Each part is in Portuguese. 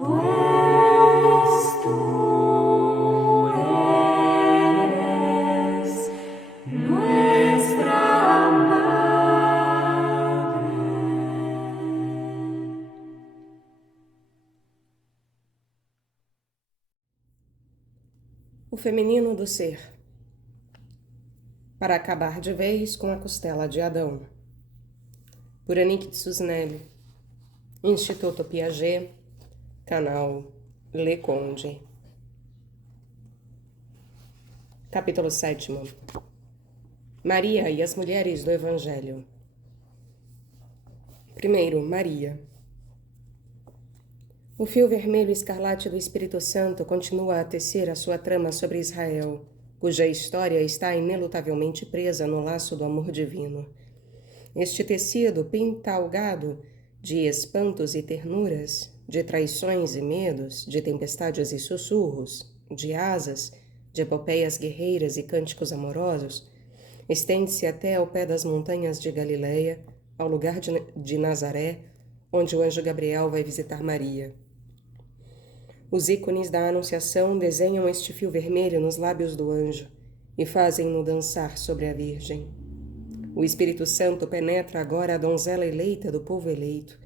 pues tú eres nuestra Madre. O feminino do ser, para acabar de vez com a costela de Adão. Por Annick de Susnelli, Instituto Piaget, canal Le Conde. Capítulo 7. Maria e as mulheres do Evangelho. Primeiro, Maria. O fio vermelho escarlate do Espírito Santo continua a tecer a sua trama sobre Israel, cuja história está inelutavelmente presa no laço do amor divino. Este tecido pintalgado de espantos e ternuras, de traições e medos, de tempestades e sussurros, de asas, de epopeias guerreiras e cânticos amorosos, estende-se até ao pé das montanhas de Galileia, ao lugar de Nazaré, onde o anjo Gabriel vai visitar Maria. Os ícones da Anunciação desenham este fio vermelho nos lábios do anjo e fazem-no dançar sobre a Virgem. O Espírito Santo penetra agora a donzela eleita do povo eleito,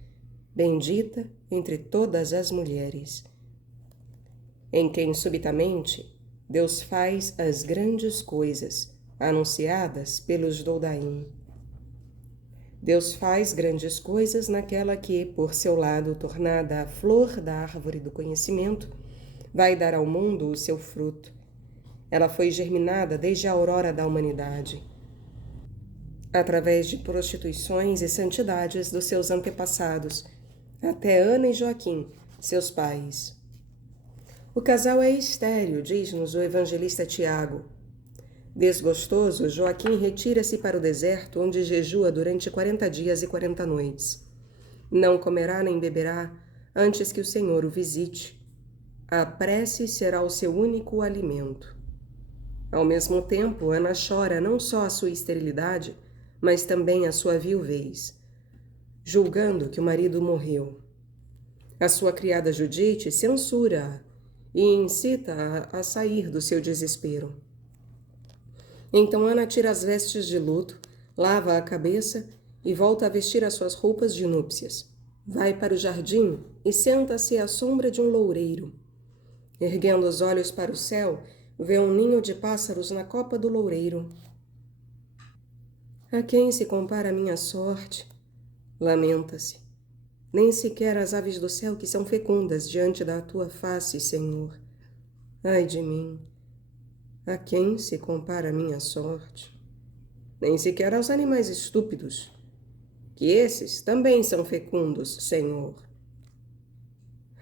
bendita entre todas as mulheres, em quem subitamente Deus faz as grandes coisas anunciadas pelos Doudaim. Deus faz grandes coisas naquela que, por seu lado, tornada a flor da árvore do conhecimento, vai dar ao mundo o seu fruto. Ela foi germinada desde a aurora da humanidade, através de prostituições e santidades dos seus antepassados, até Ana e Joaquim, seus pais. O casal é estéril, diz-nos o evangelista Tiago. Desgostoso, Joaquim retira-se para o deserto, onde jejua durante 40 dias e 40 noites. Não comerá nem beberá antes que o Senhor o visite. A prece será o seu único alimento. Ao mesmo tempo, Ana chora não só a sua esterilidade, mas também a sua viuvez, julgando que o marido morreu. A sua criada Judite censura-a e incita-a a sair do seu desespero. Então Ana tira as vestes de luto, lava a cabeça e volta a vestir as suas roupas de núpcias. Vai para o jardim e senta-se à sombra de um loureiro. Erguendo os olhos para o céu, vê um ninho de pássaros na copa do loureiro. A quem se compara a minha sorte? Lamenta-se. Nem sequer as aves do céu que são fecundas diante da tua face, Senhor. Ai de mim! A quem se compara a minha sorte? Nem sequer aos animais estúpidos, que esses também são fecundos, Senhor.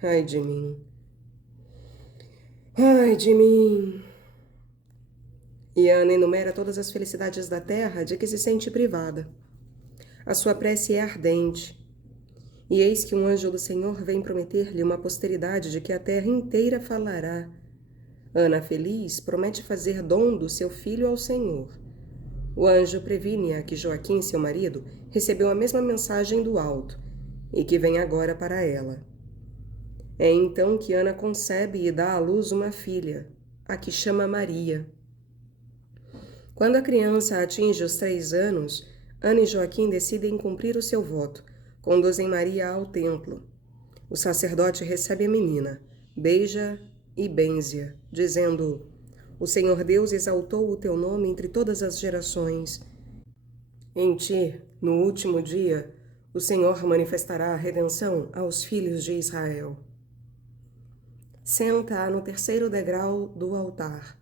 Ai de mim! Ai de mim! E Ana enumera todas as felicidades da terra de que se sente privada. A sua prece é ardente. E eis que um anjo do Senhor vem prometer-lhe uma posteridade de que a terra inteira falará. Ana, feliz, promete fazer dom do seu filho ao Senhor. O anjo previne-a que Joaquim, seu marido, recebeu a mesma mensagem do alto e que vem agora para ela. É então que Ana concebe e dá à luz uma filha, a que chama Maria. Quando a criança atinge os 3 anos, Ana e Joaquim decidem cumprir o seu voto, conduzem Maria ao templo. O sacerdote recebe a menina, beija e benze-a, dizendo: O Senhor Deus exaltou o teu nome entre todas as gerações. Em ti, no último dia, o Senhor manifestará a redenção aos filhos de Israel. Senta-a no 3º degrau do altar.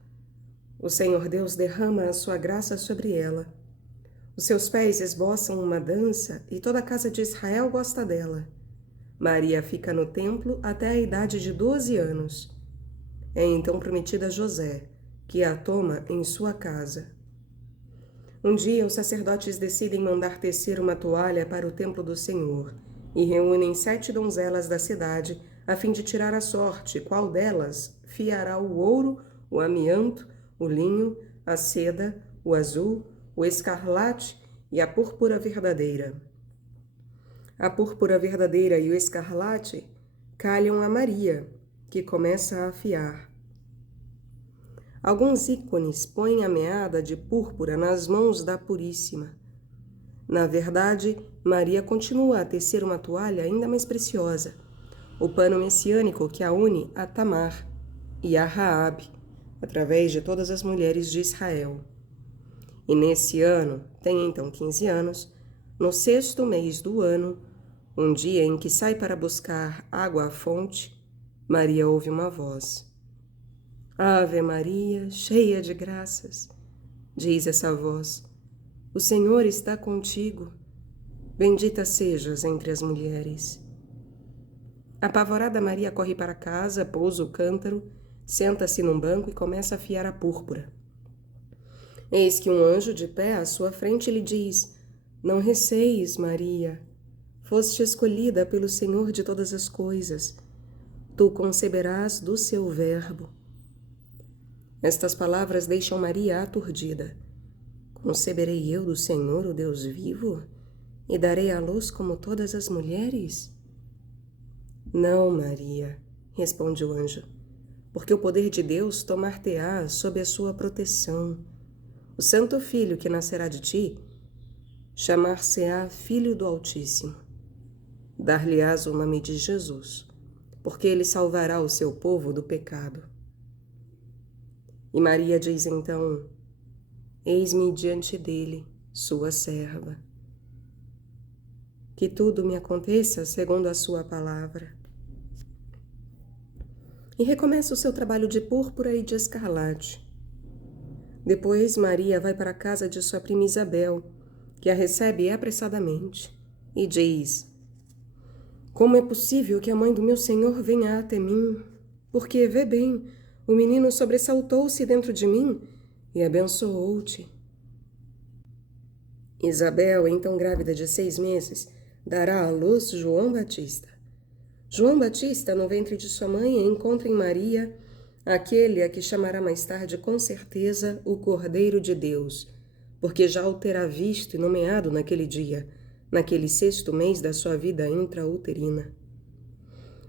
O Senhor Deus derrama a sua graça sobre ela. Os seus pés esboçam uma dança e toda a casa de Israel gosta dela. Maria fica no templo até a idade de 12 anos. É então prometida a José, que a toma em sua casa. Um dia, os sacerdotes decidem mandar tecer uma toalha para o templo do Senhor e reúnem 7 donzelas da cidade a fim de tirar a sorte qual delas fiará o ouro, o amianto, o linho, a seda, o azul, o escarlate e a púrpura verdadeira. A púrpura verdadeira e o escarlate calham a Maria, que começa a afiar. Alguns ícones põem a meada de púrpura nas mãos da Puríssima. Na verdade, Maria continua a tecer uma toalha ainda mais preciosa, o pano messiânico que a une a Tamar e a Raabe, através de todas as mulheres de Israel. E nesse ano, tem então 15 anos, no 6º mês do ano, um dia em que sai para buscar água à fonte, Maria ouve uma voz. Ave Maria, cheia de graças, diz essa voz, o Senhor está contigo, bendita sejas entre as mulheres. Apavorada, Maria corre para casa, pousa o cântaro, senta-se num banco e começa a afiar a púrpura. Eis que um anjo de pé à sua frente lhe diz, não receis, Maria, foste escolhida pelo Senhor de todas as coisas, tu conceberás do seu verbo. Estas palavras deixam Maria aturdida. Conceberei eu do Senhor, o Deus vivo, e darei à luz como todas as mulheres? Não, Maria, responde o anjo, porque o poder de Deus tomar-te-á sob a sua proteção. O santo filho que nascerá de ti, chamar-se-á Filho do Altíssimo. Dar-lhe-ás o nome de Jesus, porque ele salvará o seu povo do pecado. E Maria diz então, eis-me diante dele, sua serva. Que tudo me aconteça segundo a sua palavra. E recomeça o seu trabalho de púrpura e de escarlate. Depois Maria vai para a casa de sua prima Isabel, que a recebe apressadamente, e diz, como é possível que a mãe do meu Senhor venha até mim? Porque, vê bem, o menino sobressaltou-se dentro de mim e abençoou-te. Isabel, então grávida de 6 meses, dará à luz João Batista. João Batista, no ventre de sua mãe, encontra em Maria aquele a que chamará mais tarde, com certeza, o Cordeiro de Deus, porque já o terá visto e nomeado naquele dia, naquele 6º mês da sua vida intrauterina.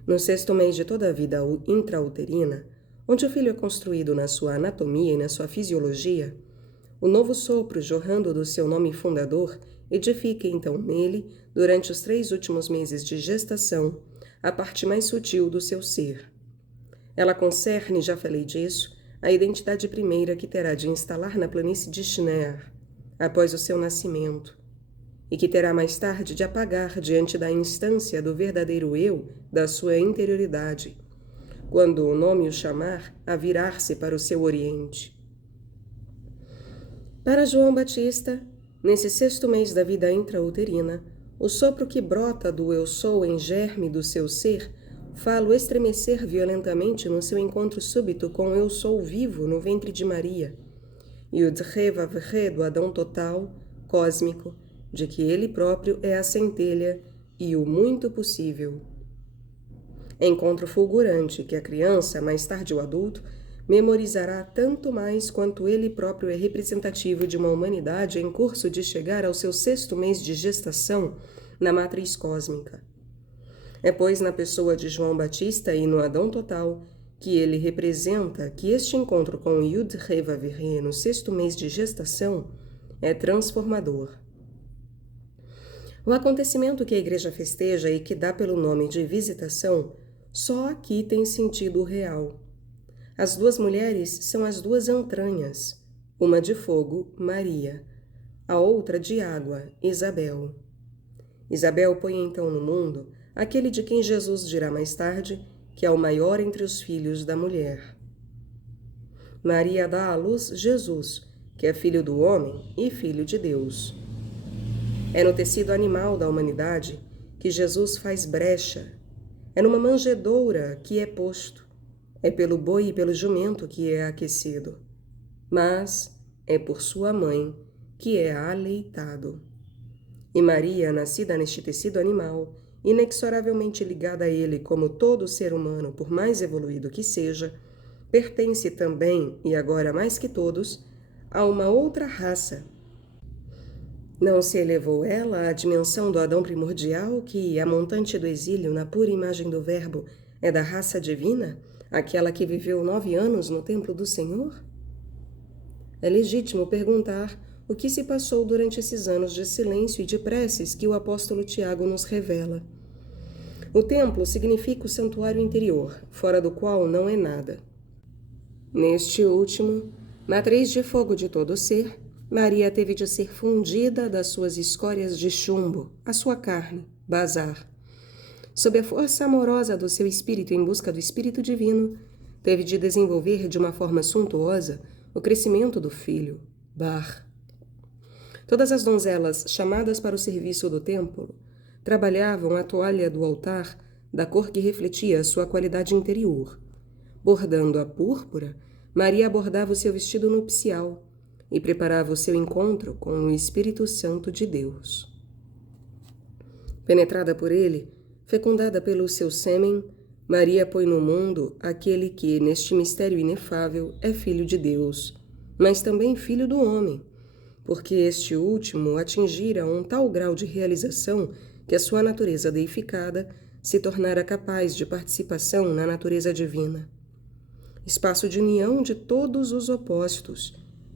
No 6º mês de toda a vida intrauterina, onde o filho é construído na sua anatomia e na sua fisiologia, o novo sopro jorrando do seu nome fundador edifica então nele, durante os 3 últimos meses de gestação, a parte mais sutil do seu ser. Ela concerne, já falei disso, a identidade primeira que terá de instalar na planície de Shinar, após o seu nascimento, e que terá mais tarde de apagar diante da instância do verdadeiro eu da sua interioridade, quando o nome o chamar a virar-se para o seu oriente. Para João Batista, nesse 6º mês da vida intrauterina, o sopro que brota do eu sou em germe do seu ser fala-o estremecer violentamente no seu encontro súbito com o eu sou vivo no ventre de Maria, e o Dhre do Adão total, cósmico, de que ele próprio é a centelha e o muito possível. Encontro fulgurante que a criança, mais tarde o adulto, memorizará tanto mais quanto ele próprio é representativo de uma humanidade em curso de chegar ao seu 6º mês de gestação na matriz cósmica. É, pois, na pessoa de João Batista e no Adão total, que ele representa que este encontro com o Yud-Re-Vav-Re no 6º mês de gestação é transformador. O acontecimento que a Igreja festeja e que dá pelo nome de visitação, só aqui tem sentido real. As 2 mulheres são as 2 entranhas, uma de fogo, Maria, a outra de água, Isabel. Isabel põe então no mundo aquele de quem Jesus dirá mais tarde que é o maior entre os filhos da mulher. Maria dá à luz Jesus, que é filho do homem e filho de Deus. É no tecido animal da humanidade que Jesus faz brecha. É numa manjedoura que é posto. É pelo boi e pelo jumento que é aquecido. Mas é por sua mãe que é aleitado. E Maria, nascida neste tecido animal, inexoravelmente ligada a ele como todo ser humano, por mais evoluído que seja, pertence também, e agora mais que todos, a uma outra raça. Não se elevou ela à dimensão do Adão primordial que, a montante do exílio na pura imagem do Verbo, É da raça divina? Aquela que viveu 9 anos no templo do Senhor? É legítimo perguntar o que se passou durante esses anos de silêncio e de preces que o apóstolo Tiago nos revela. O templo significa o santuário interior, fora do qual não é nada. Neste último, matriz de fogo de todo ser, Maria teve de ser fundida das suas escórias de chumbo, a sua carne, bazar. Sob a força amorosa do seu espírito em busca do Espírito Divino, teve de desenvolver de uma forma suntuosa o crescimento do filho, Bar. Todas as donzelas chamadas para o serviço do templo trabalhavam a toalha do altar da cor que refletia a sua qualidade interior. Bordando a púrpura, Maria abordava o seu vestido nupcial e preparava o seu encontro com o Espírito Santo de Deus. Penetrada por ele, fecundada pelo seu sêmen, Maria põe no mundo aquele que, neste mistério inefável, é filho de Deus, mas também filho do homem, porque este último atingira um tal grau de realização que a sua natureza deificada se tornara capaz de participação na natureza divina. Espaço de união de todos os opostos.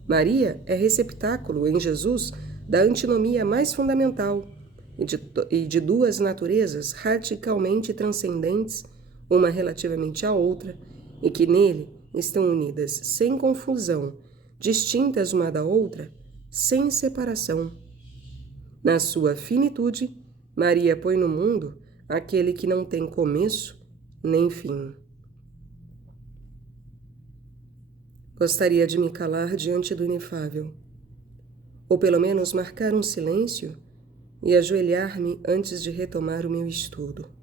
Maria é receptáculo em Jesus da antinomia mais fundamental e de duas naturezas radicalmente transcendentes, uma relativamente à outra, e que nele estão unidas sem confusão, distintas uma da outra, sem separação. Na sua finitude, Maria põe no mundo aquele que não tem começo nem fim. Gostaria de me calar diante do inefável, ou pelo menos marcar um silêncio e ajoelhar-me antes de retomar o meu estudo.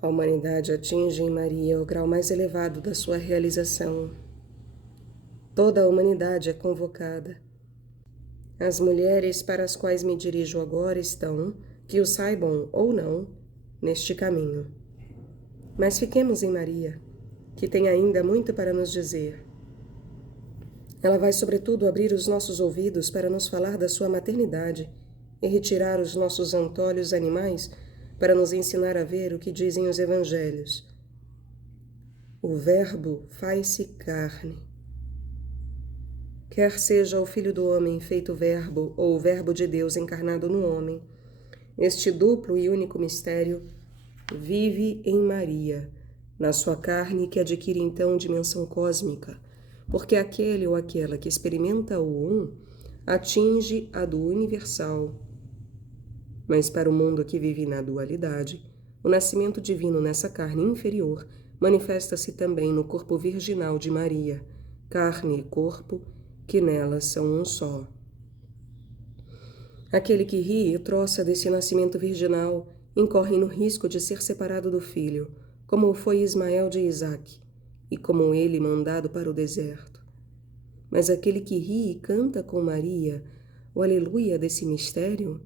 A humanidade atinge em Maria o grau mais elevado da sua realização. Toda a humanidade é convocada. As mulheres para as quais me dirijo agora estão, que o saibam ou não, neste caminho. Mas fiquemos em Maria, que tem ainda muito para nos dizer. Ela vai, sobretudo, abrir os nossos ouvidos para nos falar da sua maternidade e retirar os nossos antolhos animais para nos ensinar a ver o que dizem os evangelhos. O Verbo faz-se carne. Quer seja o Filho do Homem feito Verbo ou o Verbo de Deus encarnado no homem, este duplo e único mistério vive em Maria, na sua carne que adquire então dimensão cósmica, porque aquele ou aquela que experimenta o um atinge a do universal. Mas para o mundo que vive na dualidade, o nascimento divino nessa carne inferior manifesta-se também no corpo virginal de Maria, carne e corpo, que nela são um só. Aquele que ri e troça desse nascimento virginal incorre no risco de ser separado do filho, como foi Ismael de Isaque, e como ele mandado para o deserto. Mas aquele que ri e canta com Maria o aleluia desse mistério,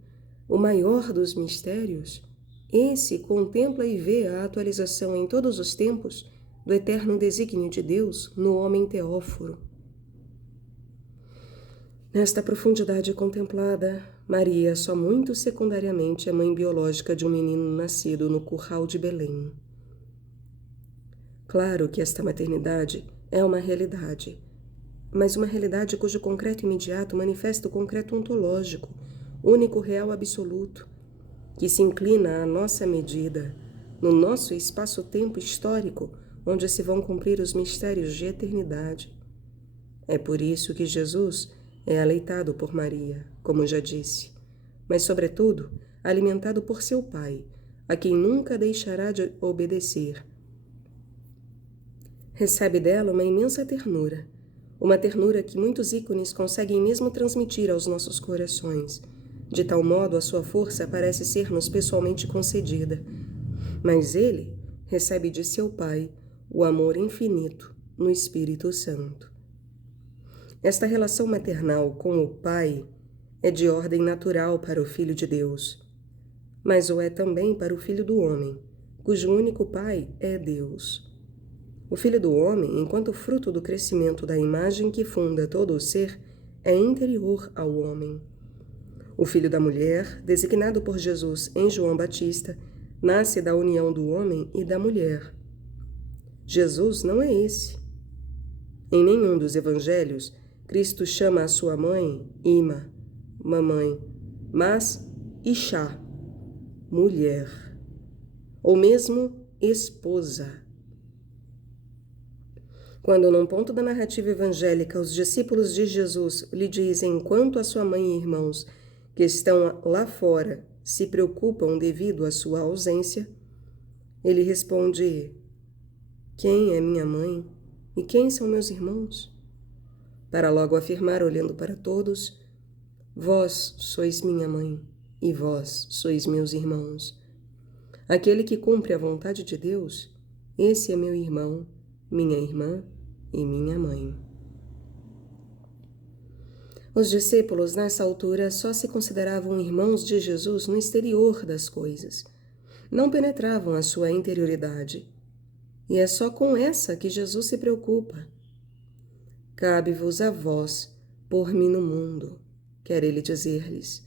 o maior dos mistérios, esse contempla e vê a atualização em todos os tempos do eterno desígnio de Deus no homem teóforo. Nesta profundidade contemplada, Maria só muito secundariamente é mãe biológica de um menino nascido no curral de Belém. Claro que esta maternidade é uma realidade, mas uma realidade cujo concreto imediato manifesta o concreto ontológico, único real absoluto, que se inclina à nossa medida, no nosso espaço-tempo histórico, onde se vão cumprir os mistérios de eternidade. É por isso que Jesus é aleitado por Maria, como já disse, mas, sobretudo, alimentado por seu Pai, a quem nunca deixará de obedecer. Recebe dela uma imensa ternura, uma ternura que muitos ícones conseguem mesmo transmitir aos nossos corações, De tal modo, a sua força parece ser-nos pessoalmente concedida. Mas ele recebe de seu Pai o amor infinito no Espírito Santo. Esta relação maternal com o Pai é de ordem natural para o Filho de Deus, mas o é também para o Filho do homem, cujo único Pai é Deus. O Filho do homem, enquanto fruto do crescimento da imagem que funda todo o ser, é interior ao homem. O Filho da mulher, designado por Jesus em João Batista, nasce da união do homem e da mulher. Jesus não é esse. Em nenhum dos evangelhos, Cristo chama a sua mãe Ima, mamãe, mas Ishá, mulher, ou mesmo esposa. Quando num ponto da narrativa evangélica os discípulos de Jesus lhe dizem quanto a sua mãe e irmãos que estão lá fora se preocupam devido à sua ausência, ele responde: quem é minha mãe e quem são meus irmãos? Para logo afirmar, olhando para todos: vós sois minha mãe e vós sois meus irmãos. Aquele que cumpre a vontade de Deus, esse é meu irmão, minha irmã e minha mãe. Os discípulos, nessa altura, só se consideravam irmãos de Jesus no exterior das coisas. Não penetravam a sua interioridade. E é só com essa que Jesus se preocupa. Cabe-vos a vós pôr-me no mundo, quer ele dizer-lhes.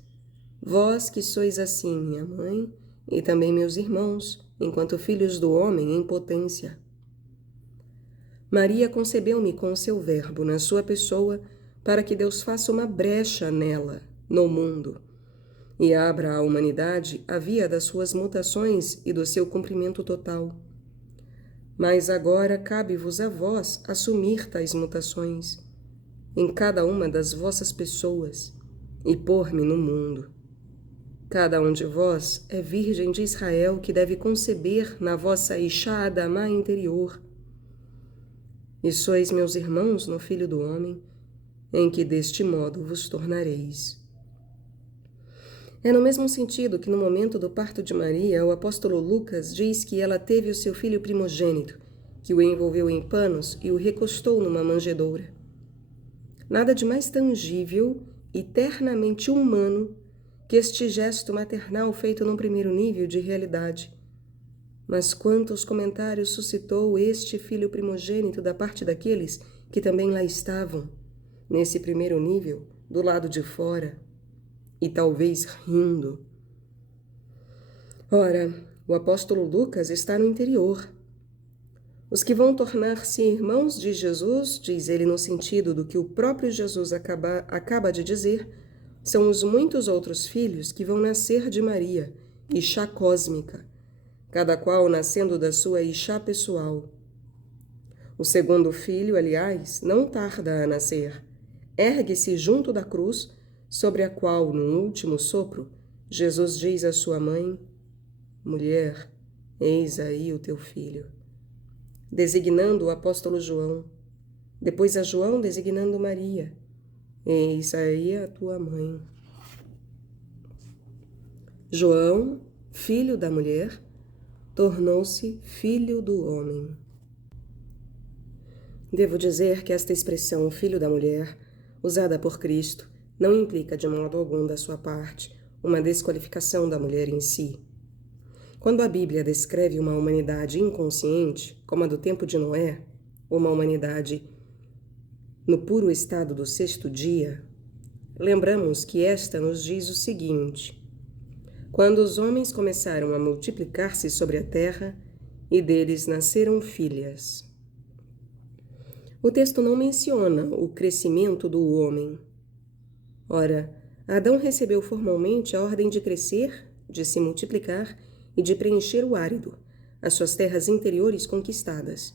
Vós que sois assim minha mãe e também meus irmãos, enquanto filhos do homem em potência. Maria concebeu-me com o seu verbo na sua pessoa, para que Deus faça uma brecha nela, no mundo, e abra à humanidade a via das suas mutações e do seu cumprimento total. Mas agora cabe-vos a vós assumir tais mutações, em cada uma das vossas pessoas, e pôr-me no mundo. Cada um de vós é virgem de Israel que deve conceber na vossa Ishá Adamá interior. E sois meus irmãos no Filho do Homem, em que deste modo vos tornareis. É no mesmo sentido que no momento do parto de Maria, o apóstolo Lucas diz que ela teve o seu filho primogênito, que o envolveu em panos e o recostou numa manjedoura. Nada de mais tangível e ternamente humano que este gesto maternal feito num primeiro nível de realidade. Mas quantos comentários suscitou este filho primogênito da parte daqueles que também lá estavam, nesse primeiro nível, do lado de fora, e talvez rindo. Ora, o apóstolo Lucas está no interior. Os que vão tornar-se irmãos de Jesus, diz ele no sentido do que o próprio Jesus acaba de dizer, são os muitos outros filhos que vão nascer de Maria, Ishá cósmica, cada qual nascendo da sua Ishá pessoal. O segundo filho, aliás, não tarda a nascer. Ergue-se junto da cruz, sobre a qual, no último sopro, Jesus diz à sua mãe: mulher, eis aí o teu filho. Designando o apóstolo João, depois a João designando Maria: eis aí a tua mãe. João, filho da mulher, tornou-se filho do homem. Devo dizer que esta expressão, filho da mulher, usada por Cristo, não implica de modo algum da sua parte uma desqualificação da mulher em si. Quando a Bíblia descreve uma humanidade inconsciente, como a do tempo de Noé, uma humanidade no puro estado do sexto dia, lembramos que esta nos diz o seguinte: quando os homens começaram a multiplicar-se sobre a terra, e deles nasceram filhas. O texto não menciona o crescimento do homem. Ora, Adão recebeu formalmente a ordem de crescer, de se multiplicar e de preencher o árido, as suas terras interiores conquistadas.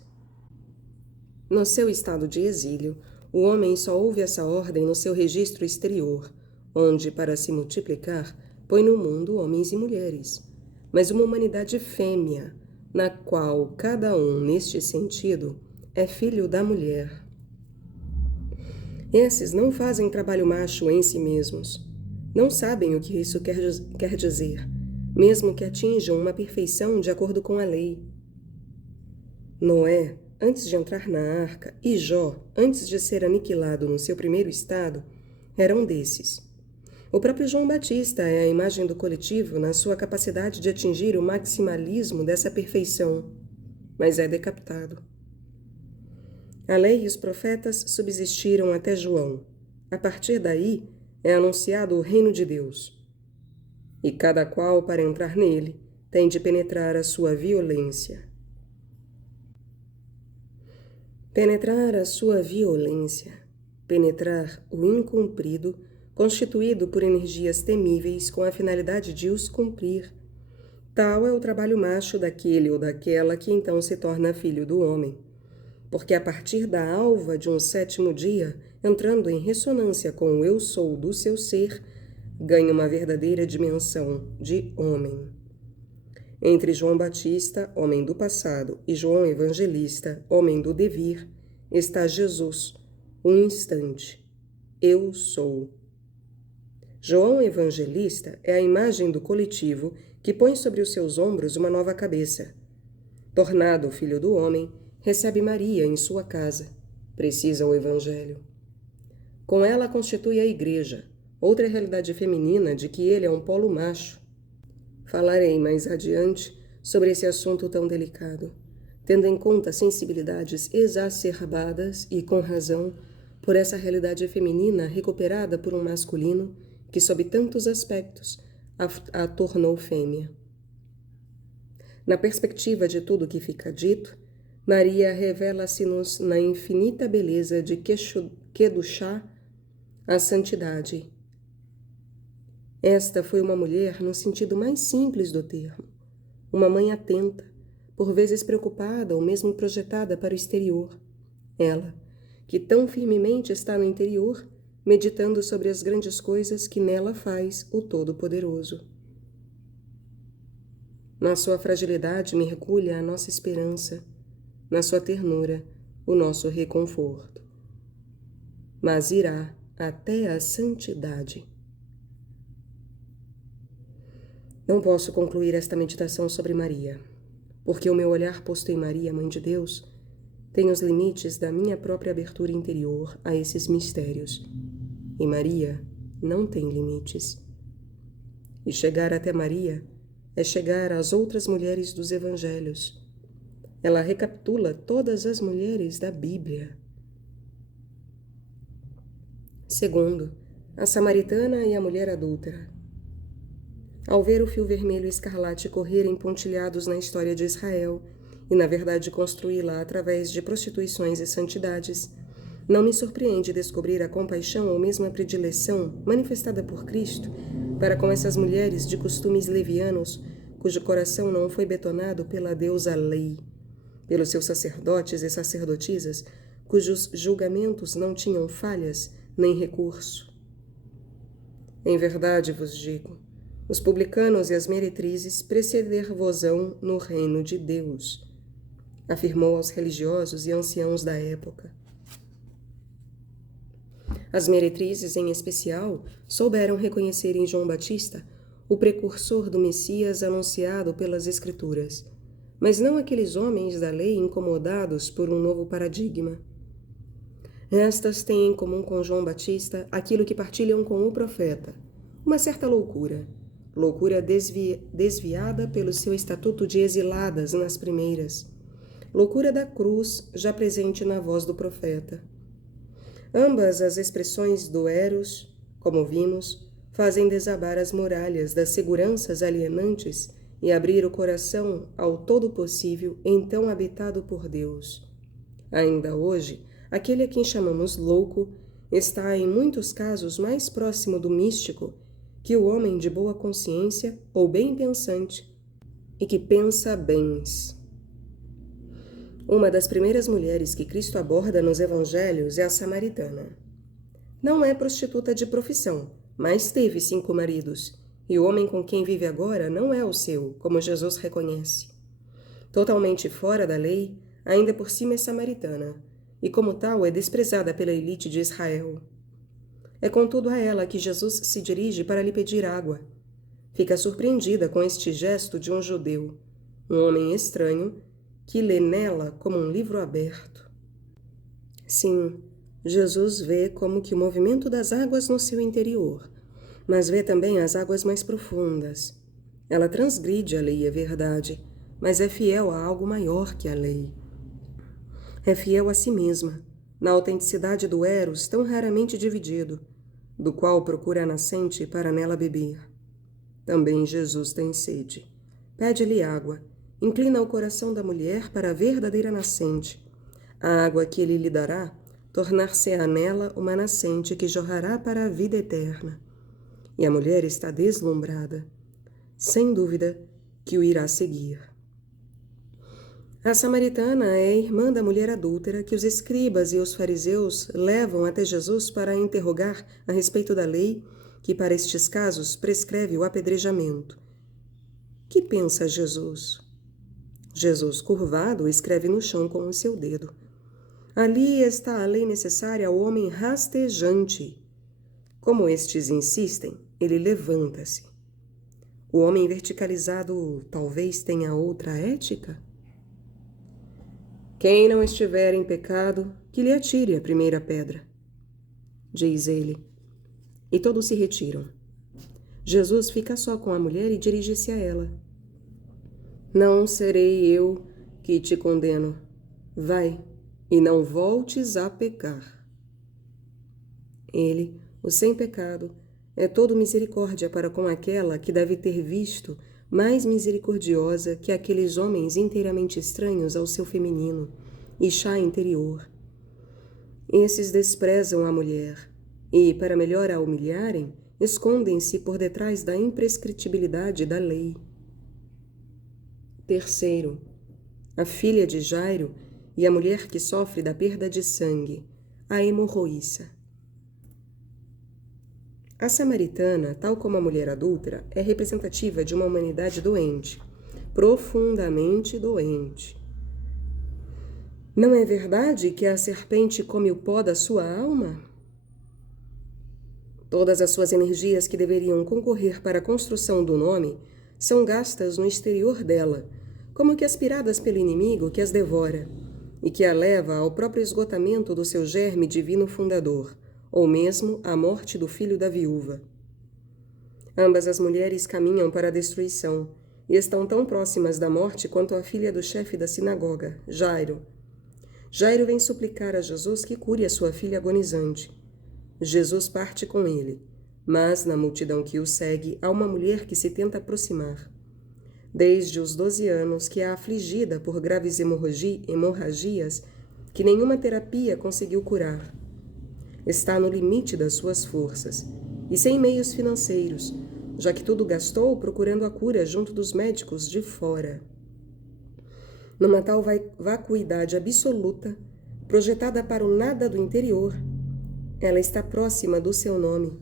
No seu estado de exílio, o homem só ouve essa ordem no seu registro exterior, onde, para se multiplicar, põe no mundo homens e mulheres, mas uma humanidade fêmea, na qual cada um, neste sentido, é filho da mulher. Esses não fazem trabalho macho em si mesmos. Não sabem o que isso quer dizer, mesmo que atinjam uma perfeição de acordo com a lei. Noé, antes de entrar na arca, e Jó, antes de ser aniquilado no seu primeiro estado, eram desses. O próprio João Batista é a imagem do coletivo na sua capacidade de atingir o maximalismo dessa perfeição, mas é decapitado. A lei e os profetas subsistiram até João. A partir daí, é anunciado o reino de Deus. E cada qual, para entrar nele, tem de penetrar a sua violência. Penetrar a sua violência, penetrar o incumprido, constituído por energias temíveis com a finalidade de os cumprir. Tal é o trabalho macho daquele ou daquela que então se torna filho do homem. Porque a partir da alva de um sétimo dia, entrando em ressonância com o eu sou do seu ser, ganha uma verdadeira dimensão de homem. Entre João Batista, homem do passado, e João Evangelista, homem do devir, está Jesus, um instante. Eu sou. João Evangelista é a imagem do coletivo que põe sobre os seus ombros uma nova cabeça. Tornado filho do homem, recebe Maria em sua casa. Precisa o Evangelho. Com ela constitui a Igreja, outra realidade feminina de que ele é um polo macho. Falarei mais adiante sobre esse assunto tão delicado, tendo em conta sensibilidades exacerbadas e, com razão, por essa realidade feminina recuperada por um masculino que, sob tantos aspectos, a tornou fêmea. Na perspectiva de tudo que fica dito, Maria revela-se-nos na infinita beleza de Kedushá, a santidade. Esta foi uma mulher no sentido mais simples do termo, uma mãe atenta, por vezes preocupada ou mesmo projetada para o exterior. Ela, que tão firmemente está no interior, meditando sobre as grandes coisas que nela faz o Todo-Poderoso. Na sua fragilidade mergulha a nossa esperança, na sua ternura, o nosso reconforto. Mas irá até a santidade. Não posso concluir esta meditação sobre Maria, porque o meu olhar posto em Maria, Mãe de Deus, tem os limites da minha própria abertura interior a esses mistérios. E Maria não tem limites. E chegar até Maria é chegar às outras mulheres dos Evangelhos. Ela recapitula todas as mulheres da Bíblia. Segundo, a samaritana e a mulher adúltera. Ao ver o fio vermelho e escarlate correrem pontilhados na história de Israel, e na verdade construí-la através de prostituições e santidades, não me surpreende descobrir a compaixão ou mesmo a predileção manifestada por Cristo para com essas mulheres de costumes levianos, cujo coração não foi betonado pela deusa lei, pelos seus sacerdotes e sacerdotisas, cujos julgamentos não tinham falhas nem recurso. Em verdade vos digo, os publicanos e as meretrizes preceder-vos-ão no reino de Deus, afirmou aos religiosos e anciãos da época. As meretrizes, em especial, souberam reconhecer em João Batista o precursor do Messias anunciado pelas Escrituras, mas não aqueles homens da lei incomodados por um novo paradigma. Estas têm em comum com João Batista aquilo que partilham com o profeta, uma certa loucura desviada pelo seu estatuto de exiladas nas primeiras, loucura da cruz já presente na voz do profeta. Ambas as expressões do Eros, como vimos, fazem desabar as muralhas das seguranças alienantes e abrir o coração ao todo possível então habitado por Deus. Ainda hoje, aquele a quem chamamos louco está em muitos casos mais próximo do místico que o homem de boa consciência ou bem pensante e que pensa bens. Uma das primeiras mulheres que Cristo aborda nos evangelhos é a samaritana. Não é prostituta de profissão, mas teve 5 maridos, e o homem com quem vive agora não é o seu, como Jesus reconhece. Totalmente fora da lei, ainda por cima é samaritana, e como tal é desprezada pela elite de Israel. É contudo a ela que Jesus se dirige para lhe pedir água. Fica surpreendida com este gesto de um judeu, um homem estranho, que lê nela como um livro aberto. Sim, Jesus vê como que o movimento das águas no seu interior, mas vê também as águas mais profundas. Ela transgride a lei e a verdade, mas é fiel a algo maior que a lei. É fiel a si mesma, na autenticidade do eros tão raramente dividido, do qual procura a nascente para nela beber. Também Jesus tem sede. Pede-lhe água. Inclina o coração da mulher para a verdadeira nascente. A água que ele lhe dará tornar-se-á nela uma nascente que jorrará para a vida eterna. E a mulher está deslumbrada. Sem dúvida que o irá seguir. A samaritana é a irmã da mulher adúltera que os escribas e os fariseus levam até Jesus para interrogar a respeito da lei que para estes casos prescreve o apedrejamento. Que pensa Jesus? Jesus, curvado, escreve no chão com o seu dedo. Ali está a lei necessária ao homem rastejante. Como estes insistem, ele levanta-se. O homem verticalizado talvez tenha outra ética? Quem não estiver em pecado, que lhe atire a primeira pedra, diz ele. E todos se retiram. Jesus fica só com a mulher e dirige-se a ela. Não serei eu que te condeno. Vai, e não voltes a pecar. Ele, o sem pecado, é todo misericórdia para com aquela que deve ter visto mais misericordiosa que aqueles homens inteiramente estranhos ao seu feminino e chá interior. Esses desprezam a mulher e, para melhor a humilharem, escondem-se por detrás da imprescritibilidade da lei. Terceiro, a filha de Jairo e a mulher que sofre da perda de sangue, a hemorroíça. A samaritana, tal como a mulher adúltera, é representativa de uma humanidade doente, profundamente doente. Não é verdade que a serpente come o pó da sua alma? Todas as suas energias que deveriam concorrer para a construção do nome são gastas no exterior dela, como que aspiradas pelo inimigo que as devora e que a leva ao próprio esgotamento do seu germe divino fundador, ou mesmo à morte do filho da viúva. Ambas as mulheres caminham para a destruição e estão tão próximas da morte quanto a filha do chefe da sinagoga, Jairo. Jairo vem suplicar a Jesus que cure a sua filha agonizante. Jesus parte com ele, mas na multidão que o segue há uma mulher que se tenta aproximar. Desde os 12 anos que é afligida por graves hemorragias que nenhuma terapia conseguiu curar. Está no limite das suas forças e sem meios financeiros, já que tudo gastou procurando a cura junto dos médicos de fora. Numa tal vacuidade absoluta, projetada para o nada do interior, ela está próxima do seu nome,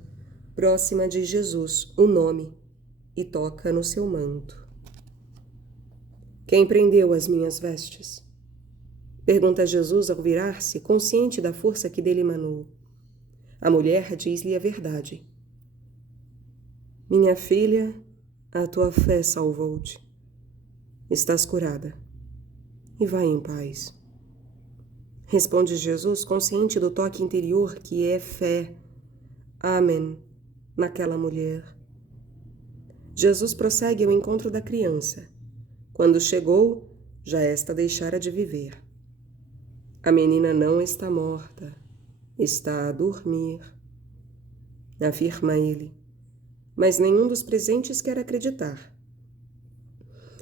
próxima de Jesus, o nome, e toca no seu manto. Quem prendeu as minhas vestes? Pergunta Jesus ao virar-se, consciente da força que dele emanou. A mulher diz-lhe a verdade. Minha filha, a tua fé salvou-te. Estás curada. E vai em paz. Responde Jesus, consciente do toque interior que é fé. Amém, naquela mulher. Jesus prossegue ao encontro da criança. Quando chegou, já esta deixara de viver. A menina não está morta, está a dormir, afirma ele, mas nenhum dos presentes quer acreditar.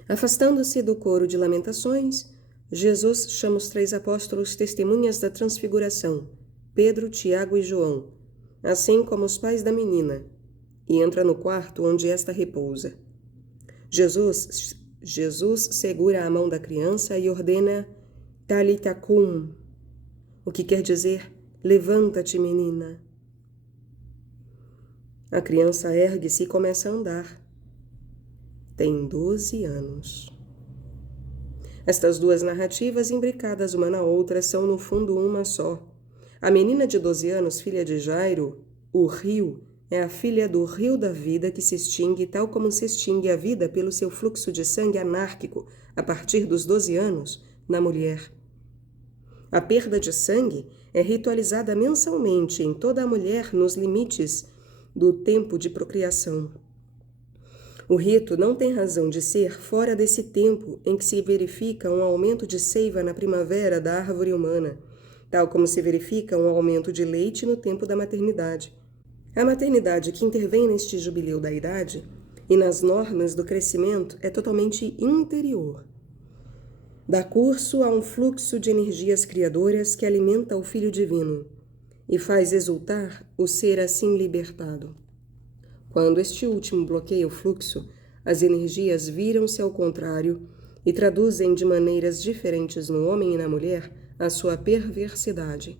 Afastando-se do coro de lamentações, Jesus chama os 3 apóstolos testemunhas da transfiguração, Pedro, Tiago e João, assim como os pais da menina, e entra no quarto onde esta repousa. Jesus segura a mão da criança e ordena Talitha cum, o que quer dizer levanta-te, menina. A criança ergue-se e começa a andar. Tem 12 anos. Estas duas narrativas, imbricadas uma na outra, são no fundo uma só. A menina de 12 anos, filha de Jairo, O rio é a filha do rio da vida que se extingue tal como se extingue a vida pelo seu fluxo de sangue anárquico a partir dos 12 anos na mulher. A perda de sangue é ritualizada mensalmente em toda a mulher nos limites do tempo de procriação. O rito não tem razão de ser fora desse tempo em que se verifica um aumento de seiva na primavera da árvore humana, tal como se verifica um aumento de leite no tempo da maternidade. A maternidade que intervém neste jubileu da idade e nas normas do crescimento é totalmente interior. Dá curso a um fluxo de energias criadoras que alimenta o Filho Divino e faz exultar o ser assim libertado. Quando este último bloqueia o fluxo, as energias viram-se ao contrário e traduzem de maneiras diferentes no homem e na mulher a sua perversidade.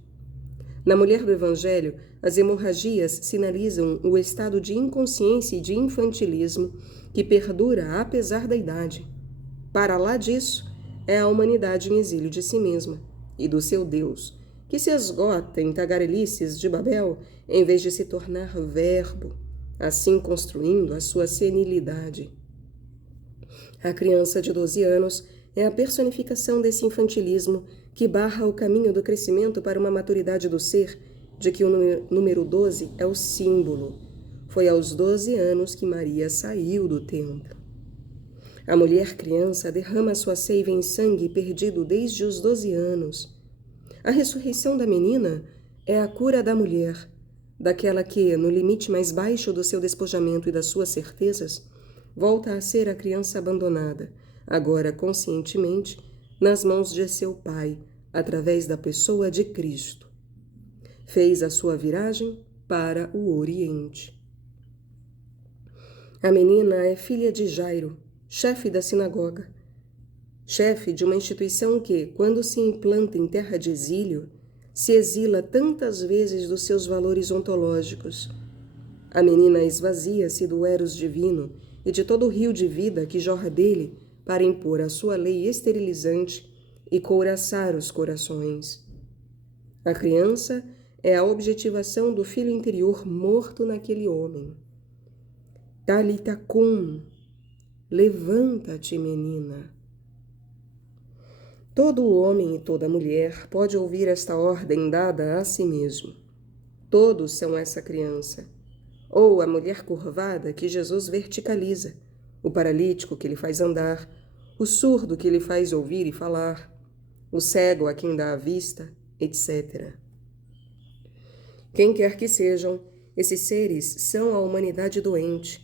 Na mulher do Evangelho, as hemorragias sinalizam o estado de inconsciência e de infantilismo que perdura apesar da idade. Para lá disso, é a humanidade em exílio de si mesma e do seu Deus, que se esgota em tagarelices de Babel em vez de se tornar verbo, assim construindo a sua senilidade. A criança de 12 anos é a personificação desse infantilismo que barra o caminho do crescimento para uma maturidade do ser, de que o número 12 é o símbolo. Foi aos 12 anos que Maria saiu do templo. A mulher criança derrama sua seiva em sangue perdido desde os 12 anos. A ressurreição da menina é a cura da mulher, daquela que, no limite mais baixo do seu despojamento e das suas certezas, volta a ser a criança abandonada, agora conscientemente, nas mãos de seu pai, através da pessoa de Cristo. Fez a sua viragem para o Oriente. A menina é filha de Jairo, chefe da sinagoga, chefe de uma instituição que, quando se implanta em terra de exílio, se exila tantas vezes dos seus valores ontológicos. A menina esvazia-se do eros divino e de todo o rio de vida que jorra dele para impor a sua lei esterilizante e couraçar os corações. A criança é a objetivação do filho interior morto naquele homem. Talita cum, levanta-te, menina. Todo homem e toda mulher pode ouvir esta ordem dada a si mesmo. Todos são essa criança. Ou a mulher curvada que Jesus verticaliza, o paralítico que lhe faz andar, o surdo que lhe faz ouvir e falar, o cego a quem dá a vista, etc. Quem quer que sejam, esses seres são a humanidade doente,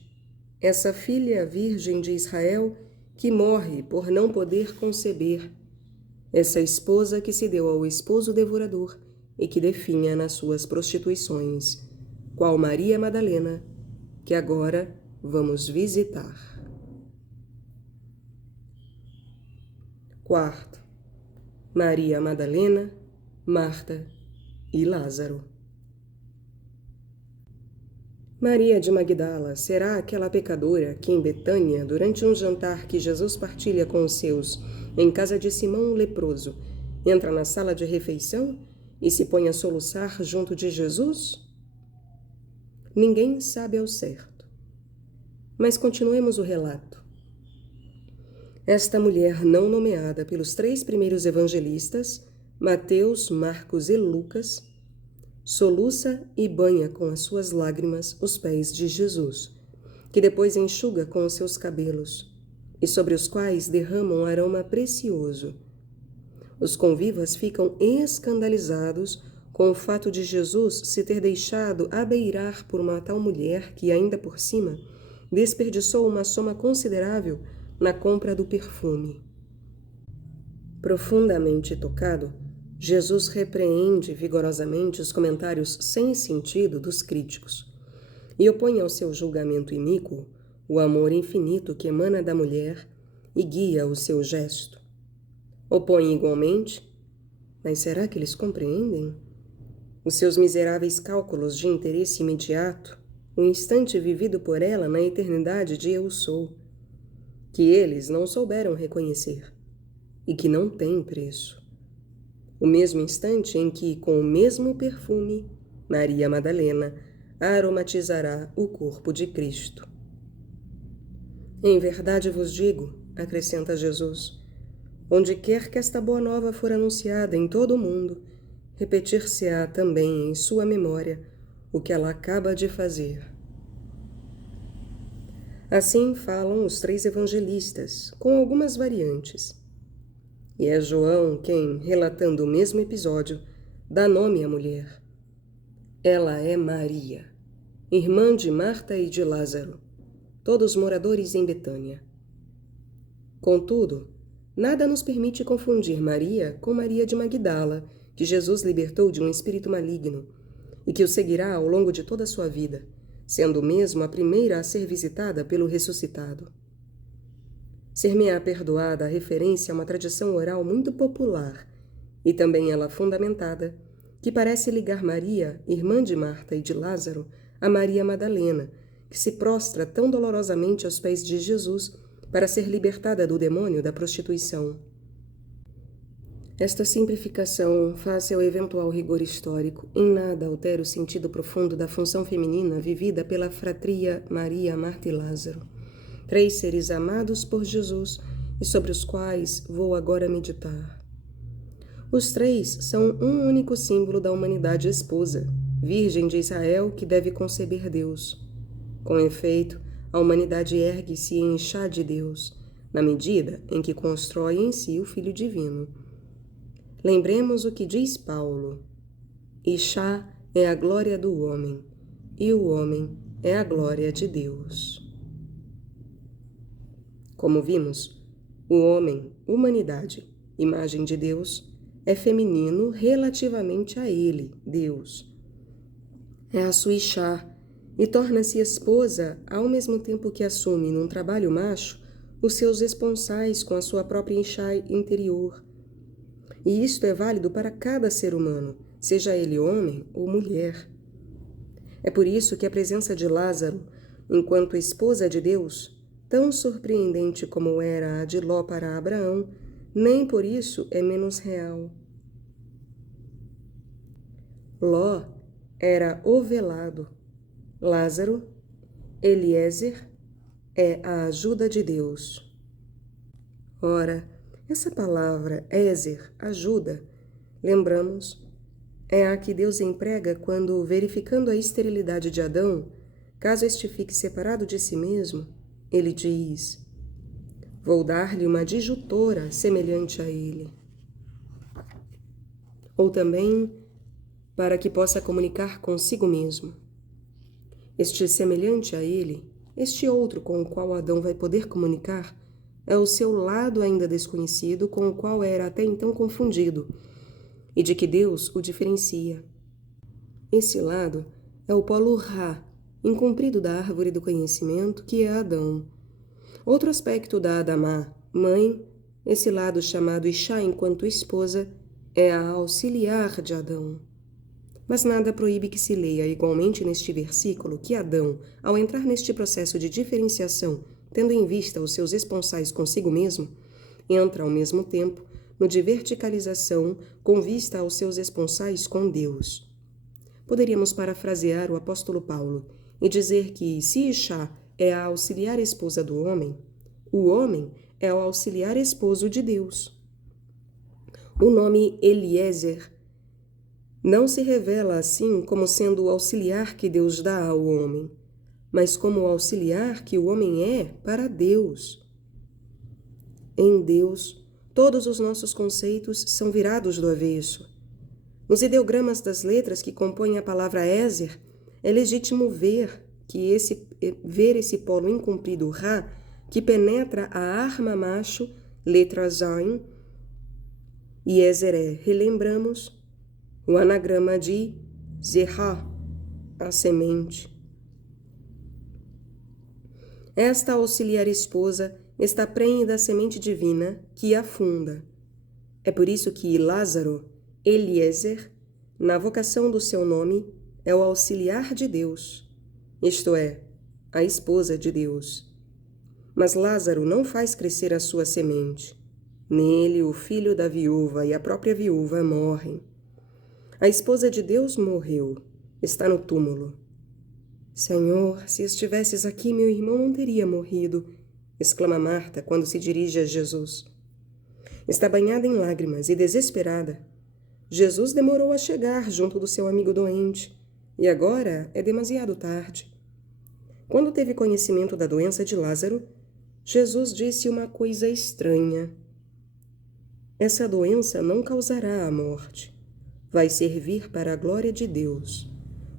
essa filha virgem de Israel que morre por não poder conceber, essa esposa que se deu ao esposo devorador e que definha nas suas prostituições, qual Maria Madalena, que agora vamos visitar. Quarto, Maria Madalena, Marta e Lázaro. Maria de Magdala será aquela pecadora que em Betânia, durante um jantar que Jesus partilha com os seus, em casa de Simão o leproso, entra na sala de refeição e se põe a soluçar junto de Jesus? Ninguém sabe ao certo. Mas continuemos o relato. Esta mulher não nomeada pelos 3 primeiros evangelistas, Mateus, Marcos e Lucas, soluça e banha com as suas lágrimas os pés de Jesus, que depois enxuga com os seus cabelos, e sobre os quais derrama um aroma precioso. Os convivas ficam escandalizados com o fato de Jesus se ter deixado abeirar por uma tal mulher que, ainda por cima, desperdiçou uma soma considerável na compra do perfume. Profundamente tocado, Jesus repreende vigorosamente os comentários sem sentido dos críticos e opõe ao seu julgamento iníquo o amor infinito que emana da mulher e guia o seu gesto. Opõe igualmente, mas será que eles compreendem? Os seus miseráveis cálculos de interesse imediato, o instante vivido por ela na eternidade de eu sou, que eles não souberam reconhecer e que não tem preço. O mesmo instante em que, com o mesmo perfume, Maria Madalena aromatizará o corpo de Cristo. Em verdade vos digo, acrescenta Jesus, onde quer que esta boa nova for anunciada em todo o mundo, repetir-se-á também em sua memória o que ela acaba de fazer. Assim falam os 3 evangelistas, com algumas variantes. E é João quem, relatando o mesmo episódio, dá nome à mulher. Ela é Maria, irmã de Marta e de Lázaro, todos moradores em Betânia. Contudo, nada nos permite confundir Maria com Maria de Magdala, que Jesus libertou de um espírito maligno e que o seguirá ao longo de toda a sua vida, sendo mesmo a primeira a ser visitada pelo ressuscitado. Ser-me-á perdoada a referência a uma tradição oral muito popular, e também ela fundamentada, que parece ligar Maria, irmã de Marta e de Lázaro, a Maria Madalena, que se prostra tão dolorosamente aos pés de Jesus para ser libertada do demônio da prostituição. Esta simplificação, face ao eventual rigor histórico, em nada altera o sentido profundo da função feminina vivida pela fratria Maria, Marta e Lázaro, 3 seres amados por Jesus e sobre os quais vou agora meditar. Os 3 são um único símbolo da humanidade esposa, virgem de Israel que deve conceber Deus. Com efeito, a humanidade ergue-se em chá de Deus, na medida em que constrói em si o Filho Divino. Lembremos o que diz Paulo: Ishá é a glória do homem, e o homem é a glória de Deus. Como vimos, o homem, humanidade, imagem de Deus, é feminino relativamente a ele, Deus. É a sua Ishá, e torna-se esposa ao mesmo tempo que assume num trabalho macho os seus esponsais com a sua própria Ishá interior. E isto é válido para cada ser humano, seja ele homem ou mulher. É por isso que a presença de Lázaro, enquanto esposa de Deus, tão surpreendente como era a de Ló para Abraão, nem por isso é menos real. Ló era o velado. Lázaro, Eliezer, é a ajuda de Deus. Ora, essa palavra, Ézer, ajuda, lembramos, é a que Deus emprega quando, verificando a esterilidade de Adão, caso este fique separado de si mesmo, ele diz: vou dar-lhe uma disjutora semelhante a ele. Ou também, para que possa comunicar consigo mesmo. Este semelhante a ele, este outro com o qual Adão vai poder comunicar, é o seu lado ainda desconhecido com o qual era até então confundido, e de que Deus o diferencia. Esse lado é o polo Ra, incumprido da árvore do conhecimento, que é Adão. Outro aspecto da Adamá, mãe, esse lado chamado Ishá enquanto esposa, é a auxiliar de Adão. Mas nada proíbe que se leia igualmente neste versículo que Adão, ao entrar neste processo de diferenciação, tendo em vista os seus esponsais consigo mesmo, entra ao mesmo tempo no de verticalização com vista aos seus esponsais com Deus. Poderíamos parafrasear o apóstolo Paulo e dizer que, se Ishá é a auxiliar esposa do homem, o homem é o auxiliar esposo de Deus. O nome Eliezer não se revela assim como sendo o auxiliar que Deus dá ao homem, mas como o auxiliar que o homem é para Deus. Em Deus, todos os nossos conceitos são virados do avesso. Nos ideogramas das letras que compõem a palavra Ézer, é legítimo ver esse polo incumprido Ra, que penetra a arma macho, letra Zain, e Ézer é, relembramos, o anagrama de Zerá, a semente. Esta auxiliar esposa está prenhe da semente divina que a funda. É por isso que Lázaro, Eliezer, na vocação do seu nome, é o auxiliar de Deus, isto é, a esposa de Deus. Mas Lázaro não faz crescer a sua semente. Nele, o filho da viúva e a própria viúva morrem. A esposa de Deus morreu, está no túmulo. Senhor, se estivesses aqui, meu irmão não teria morrido, exclama Marta quando se dirige a Jesus. Está banhada em lágrimas e desesperada. Jesus demorou a chegar junto do seu amigo doente, e agora é demasiado tarde. Quando teve conhecimento da doença de Lázaro, Jesus disse uma coisa estranha. Essa doença não causará a morte. Vai servir para a glória de Deus,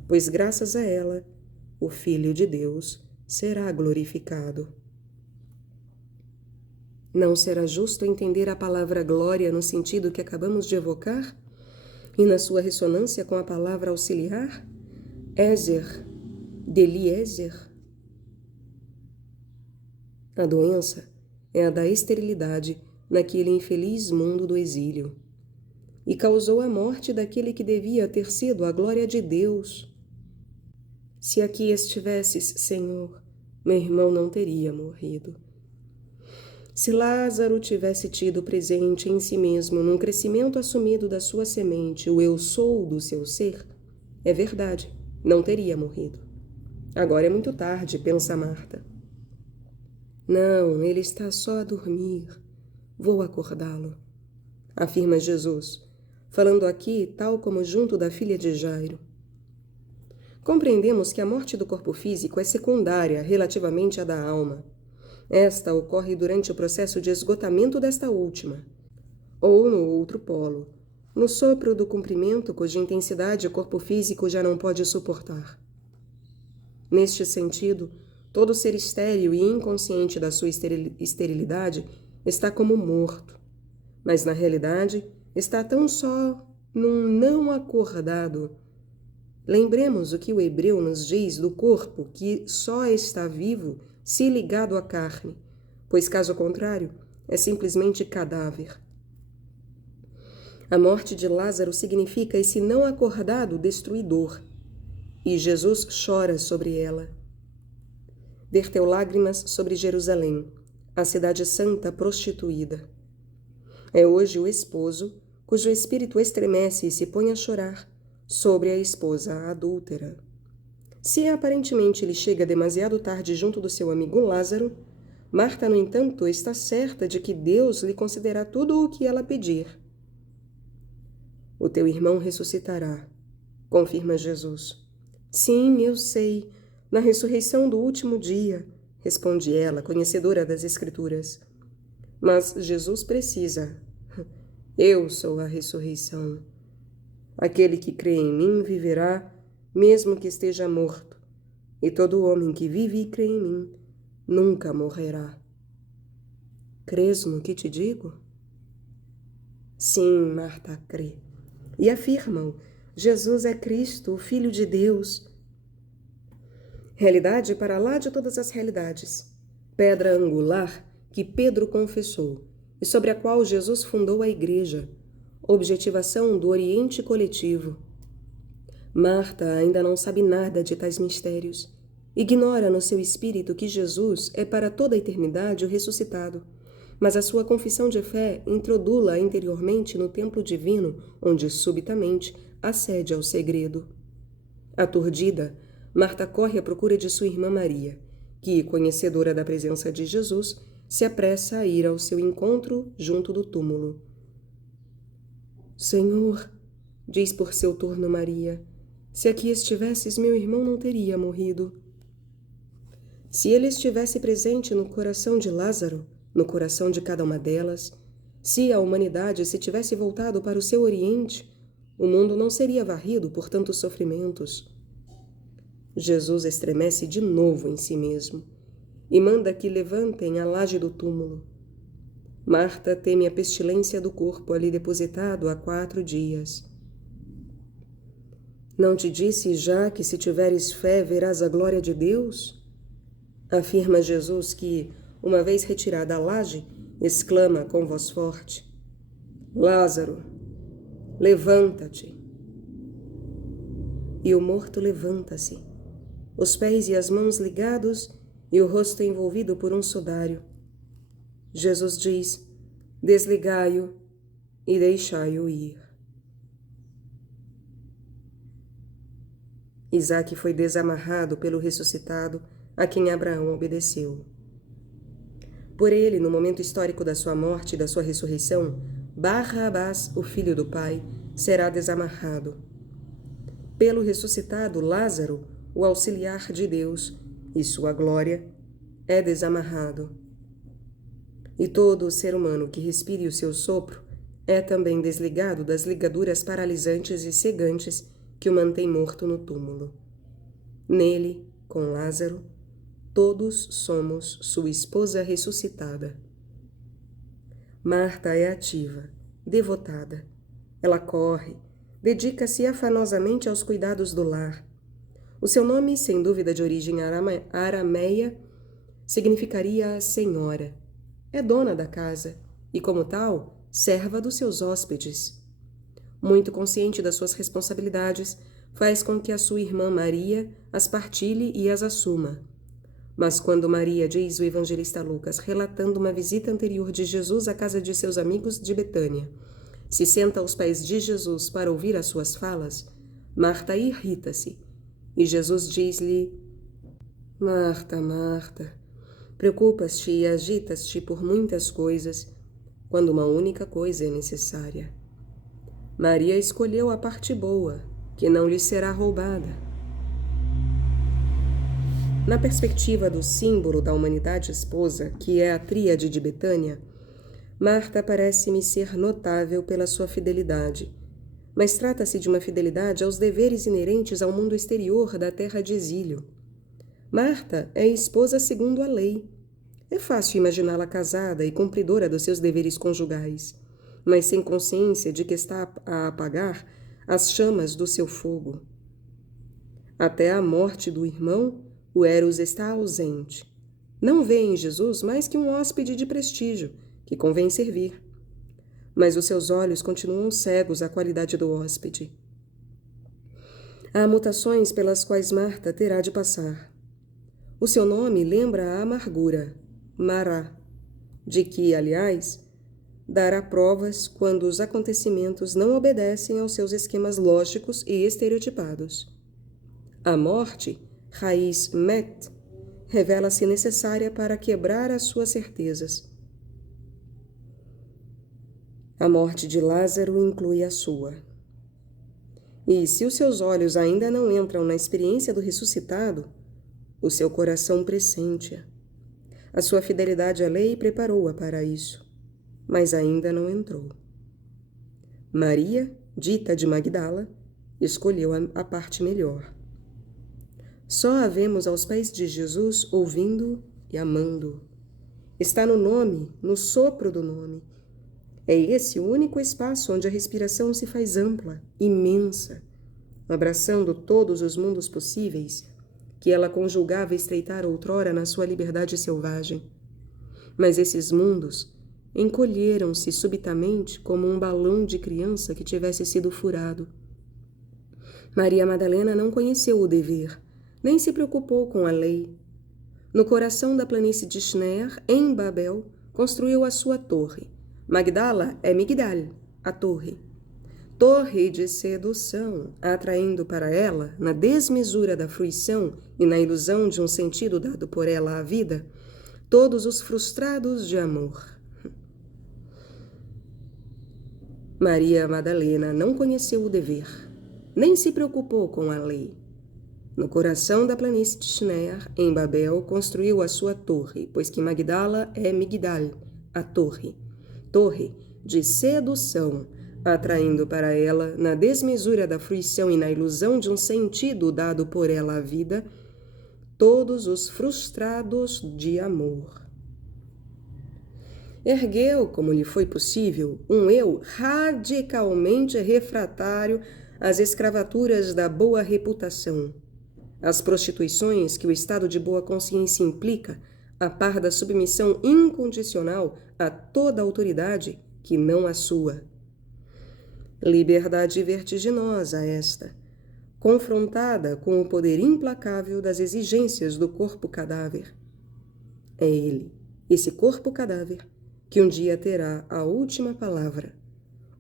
pois graças a ela, o Filho de Deus será glorificado. Não será justo entender a palavra glória no sentido que acabamos de evocar? E na sua ressonância com a palavra auxiliar? Ézer, de Eliezer. A doença é a da esterilidade naquele infeliz mundo do exílio, e causou a morte daquele que devia ter sido a glória de Deus. Se aqui estivesses, Senhor, meu irmão não teria morrido. Se Lázaro tivesse tido presente em si mesmo, num crescimento assumido da sua semente, o eu sou do seu ser, é verdade, não teria morrido. Agora é muito tarde, pensa Marta. Não, ele está só a dormir. Vou acordá-lo, afirma Jesus, falando aqui tal como junto da filha de Jairo. Compreendemos que a morte do corpo físico é secundária relativamente à da alma. Esta ocorre durante o processo de esgotamento desta última, ou no outro polo, no sopro do cumprimento cuja intensidade o corpo físico já não pode suportar. Neste sentido, todo ser estéril e inconsciente da sua esterilidade está como morto, mas na realidade está tão só num não acordado. Lembremos o que o hebreu nos diz do corpo que só está vivo se ligado à carne, pois caso contrário, é simplesmente cadáver. A morte de Lázaro significa esse não acordado destruidor, e Jesus chora sobre ela. Verteu lágrimas sobre Jerusalém, a cidade santa prostituída. É hoje o esposo, cujo espírito estremece e se põe a chorar, sobre a esposa adúltera. Se aparentemente ele chega demasiado tarde junto do seu amigo Lázaro, Marta, no entanto, está certa de que Deus lhe concederá tudo o que ela pedir. O teu irmão ressuscitará, confirma Jesus. Sim, eu sei, na ressurreição do último dia, responde ela, conhecedora das Escrituras. Mas Jesus precisa. Eu sou a ressurreição. Aquele que crê em mim viverá, mesmo que esteja morto, e todo homem que vive e crê em mim nunca morrerá. Crês no que te digo? Sim, Marta crê. E afirmam, Jesus é Cristo, o Filho de Deus. Realidade para lá de todas as realidades. Pedra angular que Pedro confessou e sobre a qual Jesus fundou a Igreja. Objetivação do Oriente coletivo. Marta ainda não sabe nada de tais mistérios. Ignora no seu espírito que Jesus é para toda a eternidade o ressuscitado, mas a sua confissão de fé introduz-la interiormente no templo divino, onde subitamente acede ao segredo. Aturdida, Marta corre à procura de sua irmã Maria, que, conhecedora da presença de Jesus, se apressa a ir ao seu encontro junto do túmulo. Senhor, diz por seu turno Maria, se aqui estivesses, meu irmão não teria morrido. Se ele estivesse presente no coração de Lázaro, no coração de cada uma delas, se a humanidade se tivesse voltado para o seu oriente, o mundo não seria varrido por tantos sofrimentos. Jesus estremece de novo em si mesmo e manda que levantem a laje do túmulo. Marta teme a pestilência do corpo ali depositado há 4 dias. Não te disse já que se tiveres fé verás a glória de Deus? Afirma Jesus que, uma vez retirada a laje, exclama com voz forte: Lázaro, levanta-te. E o morto levanta-se, os pés e as mãos ligados e o rosto envolvido por um sudário. Jesus diz: desligai-o e deixai-o ir. Isaque foi desamarrado pelo ressuscitado, a quem Abraão obedeceu. Por ele, no momento histórico da sua morte e da sua ressurreição, Barrabás, o filho do Pai, será desamarrado. Pelo ressuscitado Lázaro, o auxiliar de Deus, e sua glória, é desamarrado. E todo o ser humano que respire o seu sopro é também desligado das ligaduras paralisantes e cegantes que o mantém morto no túmulo. Nele, com Lázaro, todos somos sua esposa ressuscitada. Marta é ativa, devotada. Ela corre, dedica-se afanosamente aos cuidados do lar. O seu nome, sem dúvida de origem arameia, significaria senhora. É dona da casa e, como tal, serva dos seus hóspedes. Muito consciente das suas responsabilidades, faz com que a sua irmã Maria as partilhe e as assuma. Mas quando Maria, diz o evangelista Lucas, relatando uma visita anterior de Jesus à casa de seus amigos de Betânia, se senta aos pés de Jesus para ouvir as suas falas, Marta irrita-se, e Jesus diz-lhe: Marta, Marta, preocupas-te e agitas-te por muitas coisas, quando uma única coisa é necessária. Maria escolheu a parte boa, que não lhe será roubada. Na perspectiva do símbolo da humanidade esposa, que é a tríade de Betânia, Marta parece-me ser notável pela sua fidelidade, mas trata-se de uma fidelidade aos deveres inerentes ao mundo exterior da terra de exílio. Marta é esposa segundo a lei. É fácil imaginá-la casada e cumpridora dos seus deveres conjugais, mas sem consciência de que está a apagar as chamas do seu fogo. Até a morte do irmão, o Eros está ausente. Não vê em Jesus mais que um hóspede de prestígio, que convém servir. Mas os seus olhos continuam cegos à qualidade do hóspede. Há mutações pelas quais Marta terá de passar. O seu nome lembra a amargura, Mará, de que, aliás, dará provas quando os acontecimentos não obedecem aos seus esquemas lógicos e estereotipados. A morte, raiz met, revela-se necessária para quebrar as suas certezas. A morte de Lázaro inclui a sua. E se os seus olhos ainda não entram na experiência do ressuscitado, o seu coração pressente-a. A sua fidelidade à lei preparou-a para isso, mas ainda não entrou. Maria, dita de Magdala, escolheu a parte melhor. Só a vemos aos pés de Jesus ouvindo e amando. Está no nome, no sopro do nome. É esse o único espaço onde a respiração se faz ampla, imensa, abraçando todos os mundos possíveis que ela conjugava estreitar outrora na sua liberdade selvagem. Mas esses mundos encolheram-se subitamente como um balão de criança que tivesse sido furado. Maria Madalena não conheceu o dever, nem se preocupou com a lei. No coração da planície de Shner, em Babel, construiu a sua torre. Magdala é Migdal, a torre. Torre de sedução, atraindo para ela, na desmesura da fruição e na ilusão de um sentido dado por ela à vida, todos os frustrados de amor. Maria Madalena não conheceu o dever, nem se preocupou com a lei. No coração da planície de Shner, em Babel, construiu a sua torre, pois que Magdala é Migdal, a torre. Torre de sedução, atraindo para ela, na desmesura da fruição e na ilusão de um sentido dado por ela à vida, todos os frustrados de amor. Ergueu, como lhe foi possível, um eu radicalmente refratário às escravaturas da boa reputação, às prostituições que o estado de boa consciência implica, a par da submissão incondicional a toda autoridade que não a sua. Liberdade vertiginosa esta, confrontada com o poder implacável das exigências do corpo cadáver. É ele, esse corpo cadáver, que um dia terá a última palavra,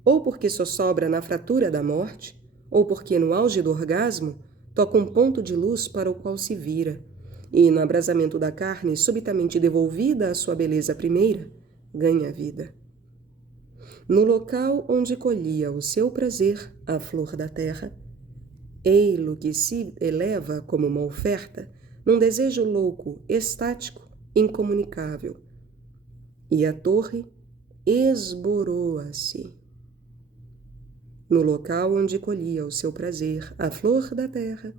ou porque só sobra na fratura da morte, ou porque no auge do orgasmo toca um ponto de luz para o qual se vira, e no abrasamento da carne, subitamente devolvida à sua beleza primeira, ganha vida. No local onde colhia o seu prazer, a flor da terra, ei-lo que se eleva como uma oferta, num desejo louco, estático, incomunicável. E a torre esboroa-se. No local onde colhia o seu prazer, a flor da terra,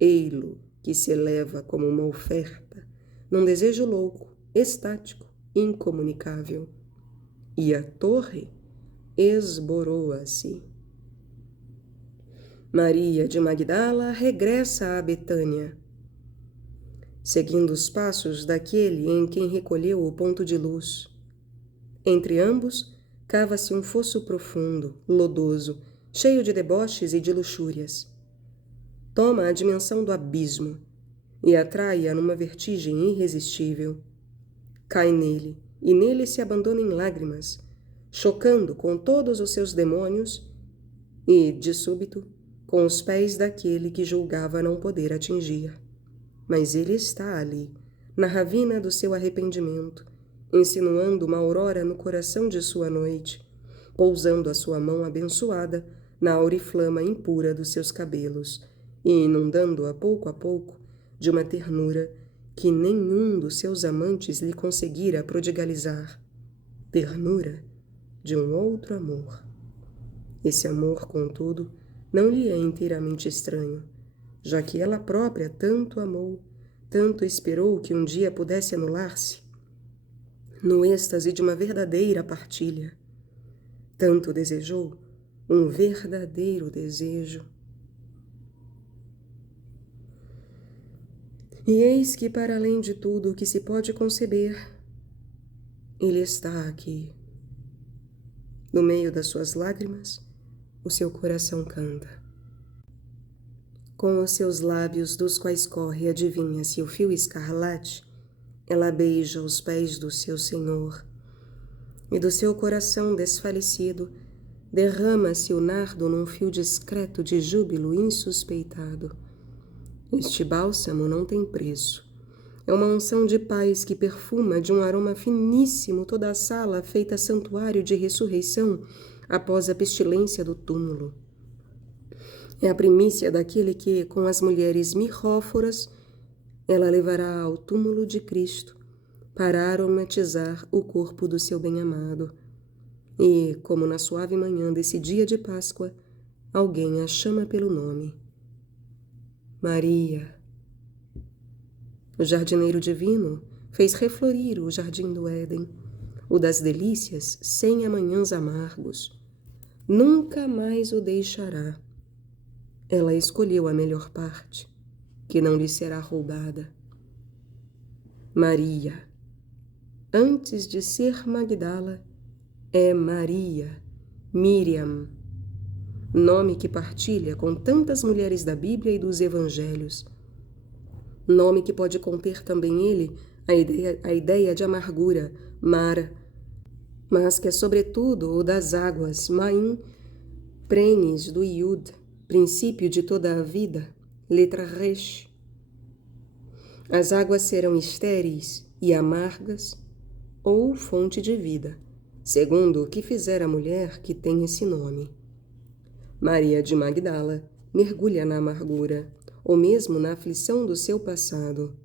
ei-lo que se eleva como uma oferta, num desejo louco, estático, incomunicável. E a torre esboroa-se. Maria de Magdala regressa a Betânia, seguindo os passos daquele em quem recolheu o ponto de luz. Entre ambos, cava-se um fosso profundo, lodoso, cheio de deboches e de luxúrias. Toma a dimensão do abismo e atrai-a numa vertigem irresistível. Cai nele, e nele se abandona em lágrimas, chocando com todos os seus demônios e, de súbito, com os pés daquele que julgava não poder atingir. Mas ele está ali, na ravina do seu arrependimento, insinuando uma aurora no coração de sua noite, pousando a sua mão abençoada na auriflama impura dos seus cabelos e inundando-a pouco a pouco de uma ternura que nenhum dos seus amantes lhe conseguira prodigalizar. Ternura de um outro amor. Esse amor, contudo, não lhe é inteiramente estranho, já que ela própria tanto amou, tanto esperou que um dia pudesse anular-se, no êxtase de uma verdadeira partilha. Tanto desejou um verdadeiro desejo. E eis que, para além de tudo o que se pode conceber, ele está aqui. No meio das suas lágrimas, o seu coração canta. Com os seus lábios, dos quais corre, adivinha-se, o fio escarlate, ela beija os pés do seu Senhor. E do seu coração desfalecido, derrama-se o nardo num fio discreto de júbilo insuspeitado. Este bálsamo não tem preço. É uma unção de paz que perfuma de um aroma finíssimo toda a sala feita santuário de ressurreição após a pestilência do túmulo. É a primícia daquele que, com as mulheres mirróforas, ela levará ao túmulo de Cristo para aromatizar o corpo do seu bem-amado. E, como na suave manhã desse dia de Páscoa, alguém a chama pelo nome. Maria. O jardineiro divino fez reflorir o jardim do Éden, o das delícias sem amanhãs amargos. Nunca mais o deixará. Ela escolheu a melhor parte, que não lhe será roubada. Maria. Antes de ser Magdala, é Maria, Miriam, nome que partilha com tantas mulheres da Bíblia e dos Evangelhos. Nome que pode conter também ele a ideia de amargura, Mara, mas que é sobretudo o das águas, Maim, prenes do Iud, princípio de toda a vida, letra Resh. As águas serão estéreis e amargas ou fonte de vida, segundo o que fizer a mulher que tem esse nome. Maria de Magdala mergulha na amargura, ou mesmo na aflição do seu passado.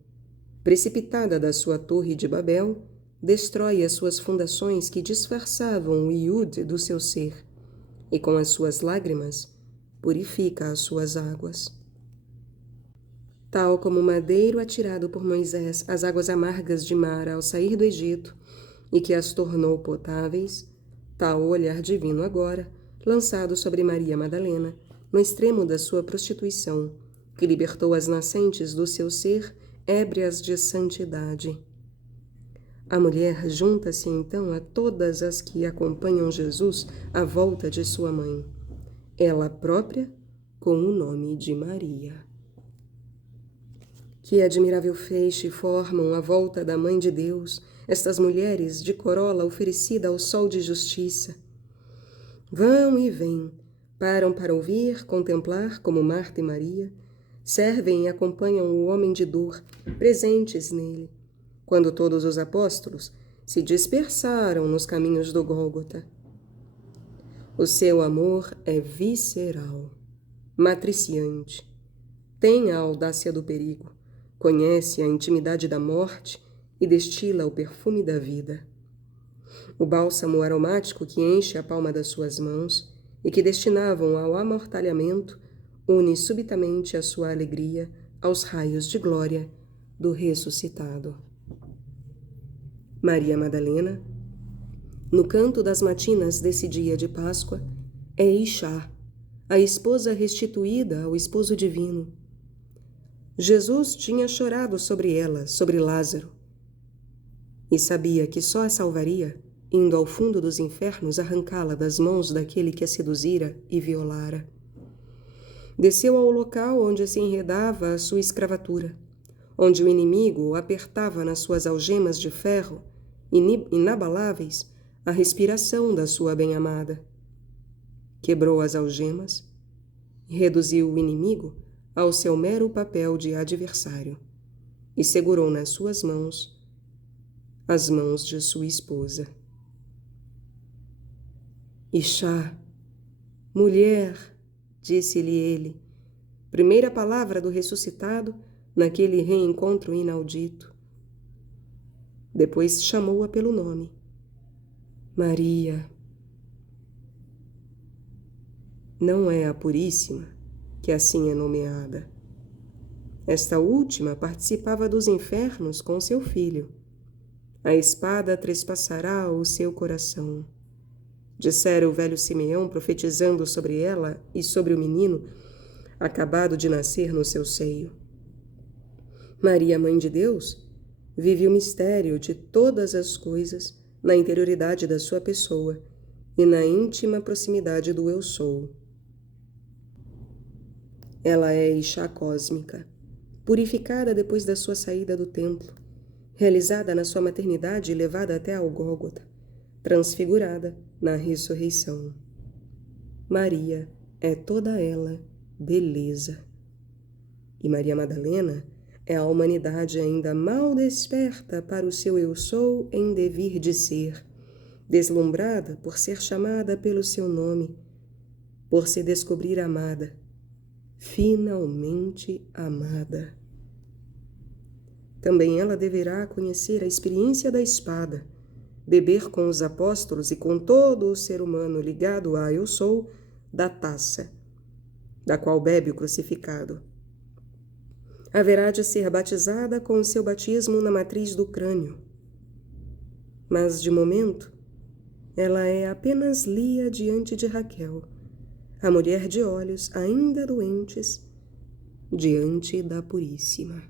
Precipitada da sua torre de Babel, destrói as suas fundações que disfarçavam o Iud do seu ser, e com as suas lágrimas purifica as suas águas. Tal como o madeiro atirado por Moisés às águas amargas de Mara ao sair do Egito, e que as tornou potáveis, tal o olhar divino agora, lançado sobre Maria Madalena, no extremo da sua prostituição, que libertou as nascentes do seu ser, ébrias de santidade. A mulher junta-se então a todas as que acompanham Jesus à volta de sua mãe, ela própria com o nome de Maria. Que admirável feixe formam à volta da Mãe de Deus estas mulheres de corola oferecida ao sol de justiça. Vão e vêm, param para ouvir, contemplar, como Marta e Maria, servem e acompanham o homem de dor, presentes nele, quando todos os apóstolos se dispersaram nos caminhos do Gólgota. O seu amor é visceral, matriciante, tem a audácia do perigo, conhece a intimidade da morte e destila o perfume da vida. O bálsamo aromático que enche a palma das suas mãos e que destinavam ao amortalhamento une subitamente a sua alegria aos raios de glória do ressuscitado. Maria Madalena, no canto das matinas desse dia de Páscoa, é Ixá, a esposa restituída ao esposo divino. Jesus tinha chorado sobre ela, sobre Lázaro, e sabia que só a salvaria, indo ao fundo dos infernos arrancá-la das mãos daquele que a seduzira e violara. Desceu ao local onde se enredava a sua escravatura, onde o inimigo o apertava nas suas algemas de ferro, inabaláveis, a respiração da sua bem-amada. Quebrou as algemas e reduziu o inimigo ao seu mero papel de adversário e segurou nas suas mãos as mãos de sua esposa. Ixá, mulher, disse-lhe ele, primeira palavra do ressuscitado naquele reencontro inaudito. Depois chamou-a pelo nome. Maria. Não é a Puríssima que assim é nomeada. Esta última participava dos infernos com seu filho. A espada trespassará o seu coração. Dissera o velho Simeão, profetizando sobre ela e sobre o menino, acabado de nascer no seu seio. Maria, Mãe de Deus, vive o mistério de todas as coisas na interioridade da sua pessoa e na íntima proximidade do Eu Sou. Ela é Ixá cósmica, purificada depois da sua saída do templo, realizada na sua maternidade e levada até ao Gólgota, transfigurada na ressurreição. Maria é toda ela beleza. E Maria Madalena é a humanidade ainda mal desperta para o seu eu sou em devir de ser, deslumbrada por ser chamada pelo seu nome, por se descobrir amada, finalmente amada. Também ela deverá conhecer a experiência da espada, beber com os apóstolos e com todo o ser humano ligado a eu sou da taça, da qual bebe o crucificado. Haverá de ser batizada com o seu batismo na matriz do crânio. Mas, de momento, ela é apenas Lia diante de Raquel, a mulher de olhos ainda doentes, diante da Puríssima.